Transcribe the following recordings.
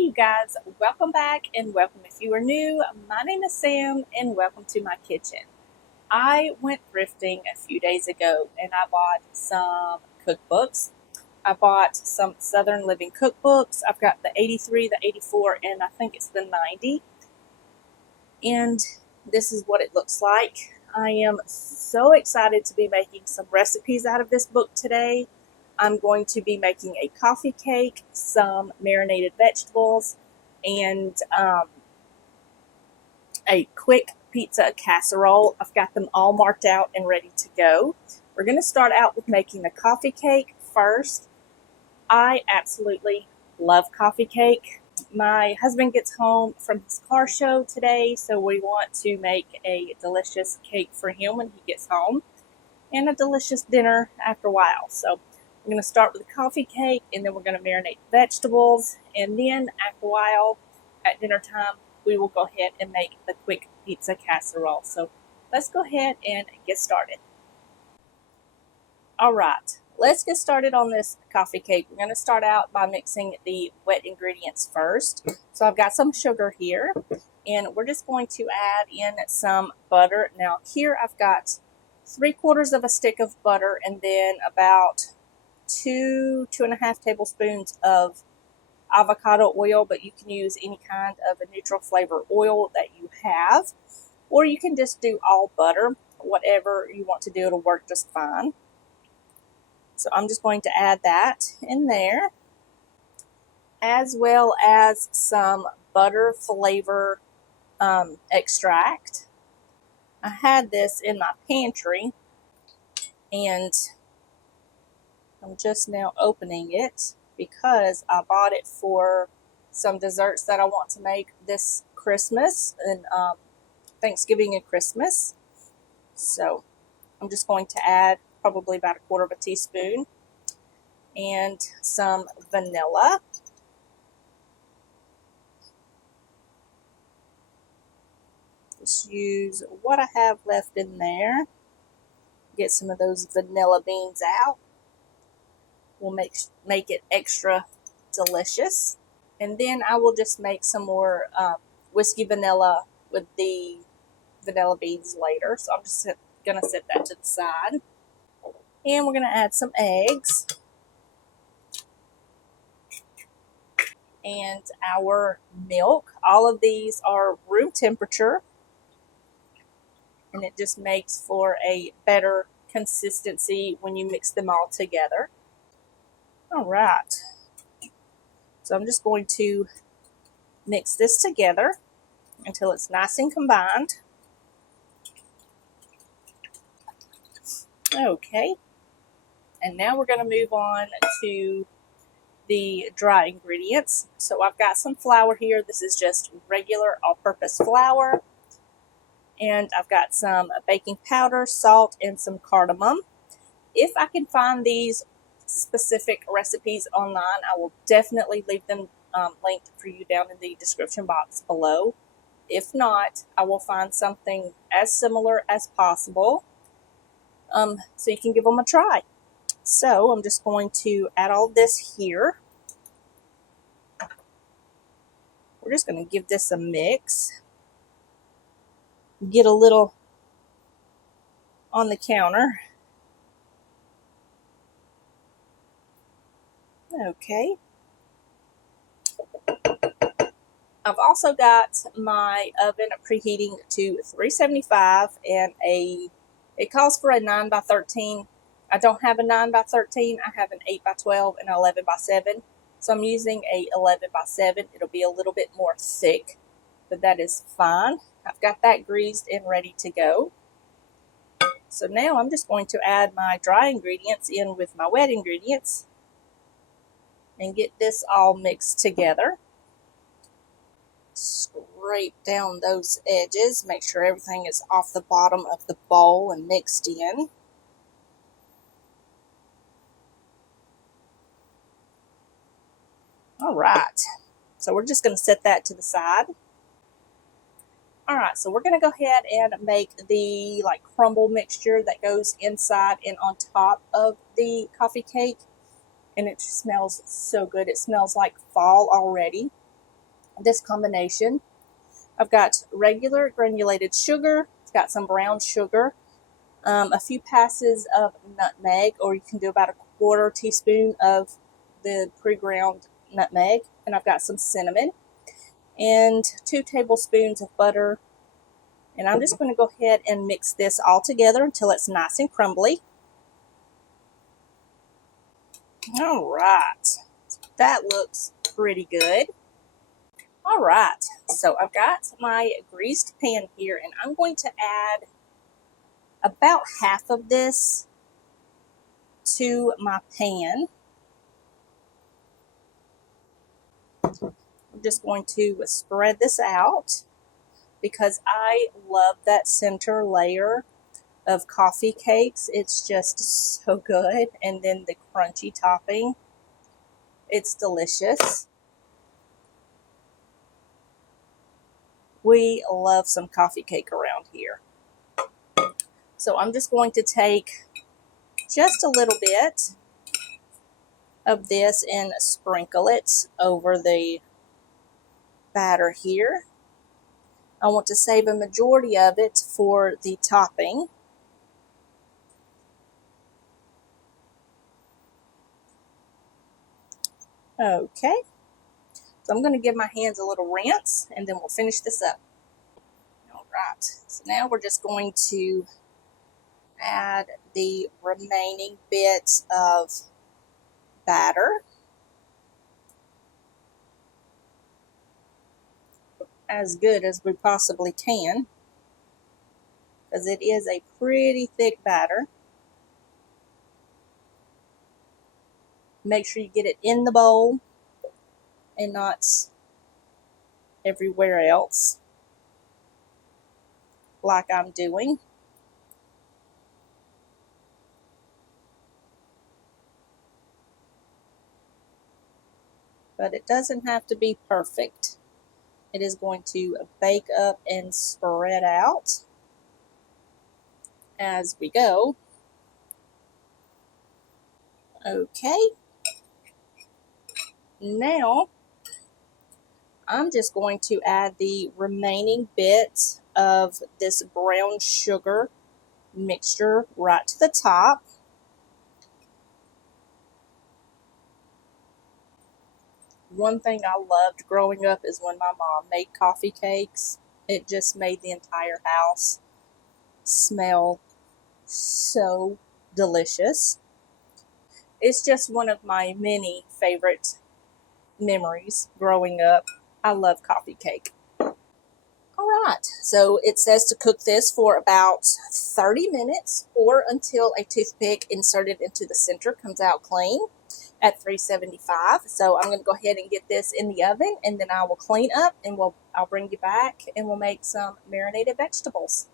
you guys, welcome back and welcome if you are new. My name is Sam and welcome to my kitchen. I went thrifting a few days ago and I bought some cookbooks. I bought some Southern Living cookbooks. I've got the 83, the 84, and I think it's the 90. And this is what it looks like. I am so excited to be making some recipes out of this book today. I'm going to be making a coffee cake, some marinated vegetables, and a quick pizza casserole. I've got them all marked out and ready to go. We're going to start out with making the coffee cake first. I absolutely love coffee cake. My husband gets home from his car show today, so we want to make a delicious cake for him when he gets home and a delicious dinner after a while. So we're going to start with the coffee cake, and then we're going to marinate vegetables, and then after a while, at dinner time, we will go ahead and make the quick pizza casserole. So let's go ahead and get started. All right, let's get started on this coffee cake. We're going to start out by mixing the wet ingredients first. So I've got some sugar here, and we're just going to add in some butter. Now here I've got 3/4 of a stick of butter, and then about 2.5 tablespoons of avocado oil, but you can use any kind of a neutral flavor oil that you have, or you can just do all butter. Whatever you want to do, it'll work just fine. So I'm just going to add that in there, as well as some butter flavor extract. I had this in my pantry, and I'm just now opening it because I bought it for some desserts that I want to make this Christmas and Thanksgiving and Christmas. So I'm just going to add probably about 1/4 teaspoon and some vanilla. Just use what I have left in there. Get some of those vanilla beans out. Will make it extra delicious. And then I will just make some more whiskey vanilla with the vanilla beans later. So I'm just going to set that to the side. And we're going to add some eggs. And our milk. All of these are room temperature. And it just makes for a better consistency when you mix them all together. All right, so I'm just going to mix this together until it's nice and combined. Okay, and now we're going to move on to the dry ingredients. So I've got some flour here. This is just regular all-purpose flour. And I've got some baking powder, salt, and some cardamom. If I can find these specific recipes online, I will definitely leave them linked for you down in the description box below. If not, I will find something as similar as possible so you can give them a try. So I'm just going to add all this here. We're just going to give this a mix. Get a little on the counter. Okay. I've also got my oven preheating to 375, and it calls for a 9x13. I don't have a 9x13. I have an 8x12 and 11x7. So I'm using a 11x7. It'll be a little bit more thick, but that is fine. I've got that greased and ready to go. So now I'm just going to add my dry ingredients in with my wet ingredients and get this all mixed together. Scrape down those edges, make sure everything is off the bottom of the bowl and mixed in. All right, so we're just going to set that to the side. All right, so we're going to go ahead and make the crumble mixture that goes inside and on top of the coffee cake. And it smells so good. It smells like fall already. this combination. I've got regular granulated sugar, it's got some brown sugar, a few passes of nutmeg, or you can do about a quarter teaspoon of the pre-ground nutmeg, and I've got some cinnamon and 2 tablespoons of butter. And I'm just going to go ahead and mix this all together until it's nice and crumbly. All right, that looks pretty good. All right, so I've got my greased pan here, and I'm going to add about half of this to my pan. I'm just going to spread this out because I love that center layer of coffee cakes. It's just so good. And then the crunchy topping, it's delicious. We love some coffee cake around here. So I'm just going to take just a little bit of this and sprinkle it over the batter here. I want to save a majority of it for the topping. Okay, so I'm going to give my hands a little rinse and then we'll finish this up. All right, so now we're just going to add the remaining bits of batter as good as we possibly can, because it is a pretty thick batter. Make sure you get it in the bowl and not everywhere else like I'm doing. But it doesn't have to be perfect. It is going to bake up and spread out as we go. Okay. Now, I'm just going to add the remaining bits of this brown sugar mixture right to the top. One thing I loved growing up is when my mom made coffee cakes. It just made the entire house smell so delicious. It's just one of my many favorite memories growing up. I love coffee cake. All right, so it says to cook this for about 30 minutes or until a toothpick inserted into the center comes out clean at 375. So I'm going to go ahead and get this in the oven, and then I will clean up and I'll bring you back and we'll make some marinated vegetables.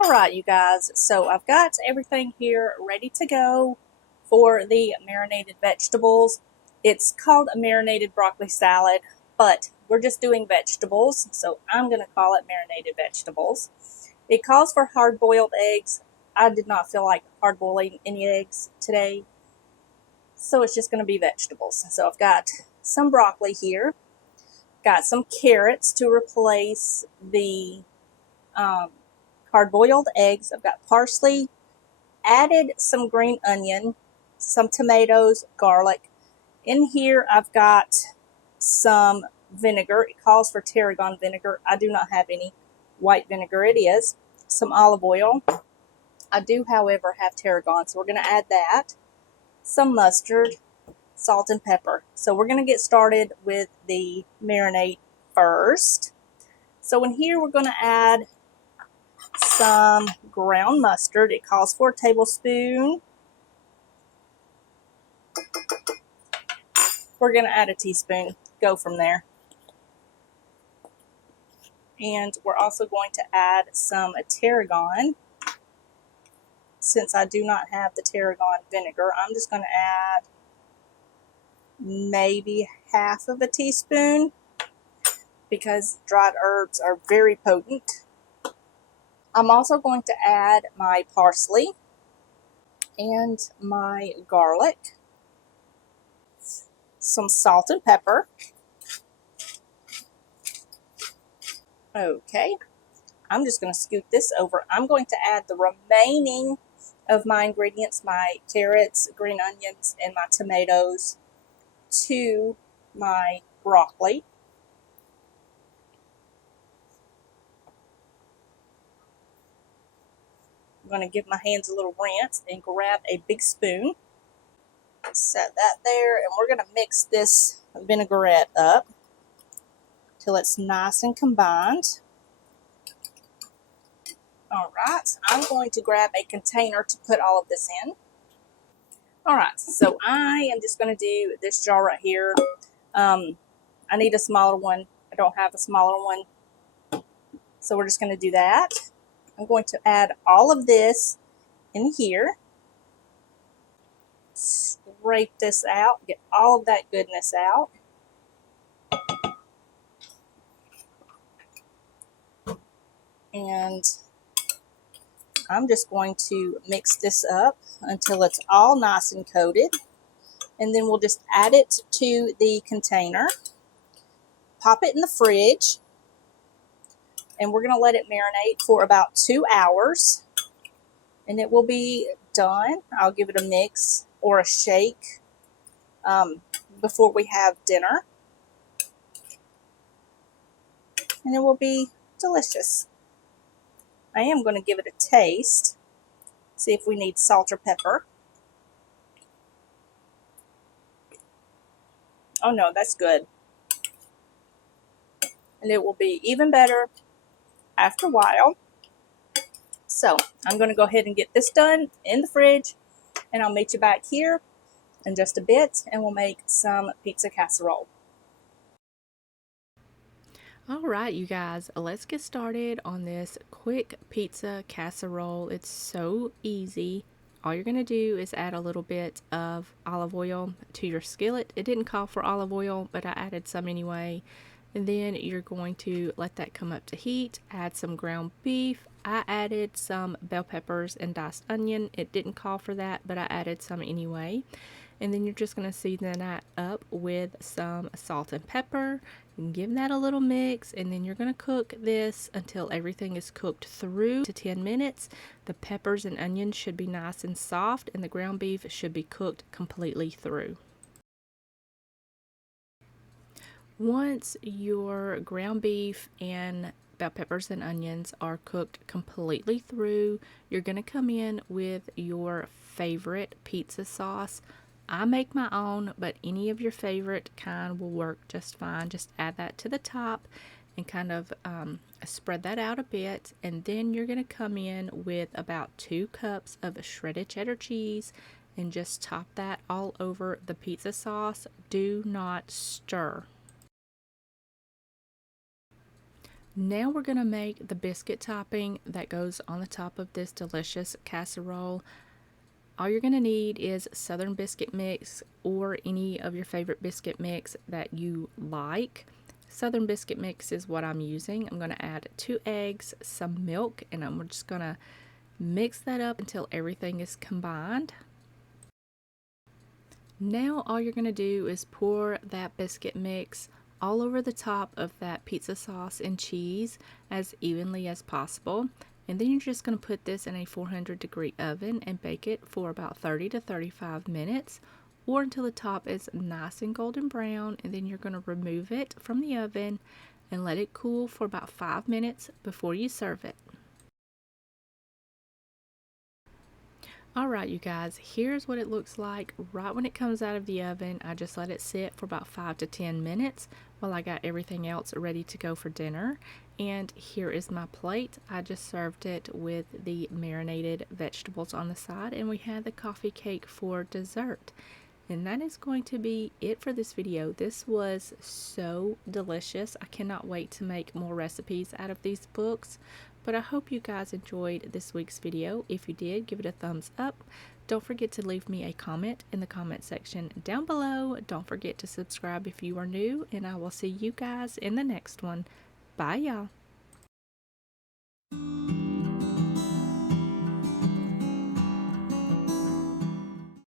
All right, you guys, so I've got everything here ready to go for the marinated vegetables. It's called a marinated broccoli salad, but we're just doing vegetables, so I'm going to call it marinated vegetables. It calls for hard-boiled eggs. I did not feel like hard-boiling any eggs today, so it's just going to be vegetables. So I've got some broccoli here, got some carrots to replace the hard-boiled eggs. I've got parsley, added some green onion, some tomatoes, garlic. In here, I've got some vinegar. It calls for tarragon vinegar. I do not have any white vinegar. It is some olive oil. I do, however, have tarragon, so we're going to add that. Some mustard, salt, and pepper. So we're going to get started with the marinade first. So in here, we're going to add some ground mustard. It calls for a tablespoon. We're going to add a teaspoon. Go from there. And we're also going to add some tarragon. Since I do not have the tarragon vinegar, I'm just going to add maybe half of a teaspoon because dried herbs are very potent. I'm also going to add my parsley and my garlic, some salt and pepper, Okay, I'm just going to scoot this over. I'm going to add the remaining of my ingredients, my carrots, green onions, and my tomatoes to my broccoli. I'm going to give my hands a little rinse and grab a big spoon. Set that there, and we're going to mix this vinaigrette up till it's nice and combined. All right, I'm going to grab a container to put all of this in. All right, so I am just going to do this jar right here. I need a smaller one. I don't have a smaller one, so we're just going to do that. I'm going to add all of this in here. Scrape this out, get all of that goodness out. And I'm just going to mix this up until it's all nice and coated. And then we'll just add it to the container. Pop it in the fridge. And we're going to let it marinate for about 2 hours. And it will be done. I'll give it a mix or a shake before we have dinner. And it will be delicious. I am going to give it a taste. See if we need salt or pepper. Oh no, that's good. And it will be even better after a while. So I'm going to go ahead and get this done in the fridge, and I'll meet you back here in just a bit, and we'll make some pizza casserole. All right, you guys, let's get started on this quick pizza casserole. It's so easy. All you're going to do is add a little bit of olive oil to your skillet. It didn't call for olive oil, but I added some anyway. And then you're going to let that come up to heat. Add some ground beef. I added some bell peppers and diced onion. It didn't call for that, but I added some anyway. And then you're just going to season that up with some salt and pepper. And give that a little mix, and then you're going to cook this until everything is cooked through to 10 minutes. The peppers and onions should be nice and soft, and the ground beef should be cooked completely through. Once your ground beef and bell peppers and onions are cooked completely through, you're going to come in with your favorite pizza sauce. I make my own, but any of your favorite kind will work just fine. Just add that to the top and kind of spread that out a bit. And then you're going to come in with about 2 cups of shredded cheddar cheese and just top that all over the pizza sauce. Do not stir. Now we're going to make the biscuit topping that goes on the top of this delicious casserole. All you're going to need is Southern biscuit mix or any of your favorite biscuit mix that you like. Southern biscuit mix is what I'm using. I'm going to add 2 eggs, some milk, and I'm just going to mix that up until everything is combined. Now all you're going to do is pour that biscuit mix all over the top of that pizza sauce and cheese as evenly as possible. And then you're just going to put this in a 400-degree oven and bake it for about 30 to 35 minutes or until the top is nice and golden brown. And then you're going to remove it from the oven and let it cool for about 5 minutes before you serve it. Alright, you guys, here's what it looks like right when it comes out of the oven. I just let it sit for about 5 to 10 minutes while I got everything else ready to go for dinner. And here is my plate. I just served it with the marinated vegetables on the side, and we had the coffee cake for dessert. And that is going to be it for this video. This was so delicious. I cannot wait to make more recipes out of these books. But I hope you guys enjoyed this week's video. If you did, give it a thumbs up. Don't forget to leave me a comment in the comment section down below. Don't forget to subscribe if you are new, and I will see you guys in the next one. Bye, y'all.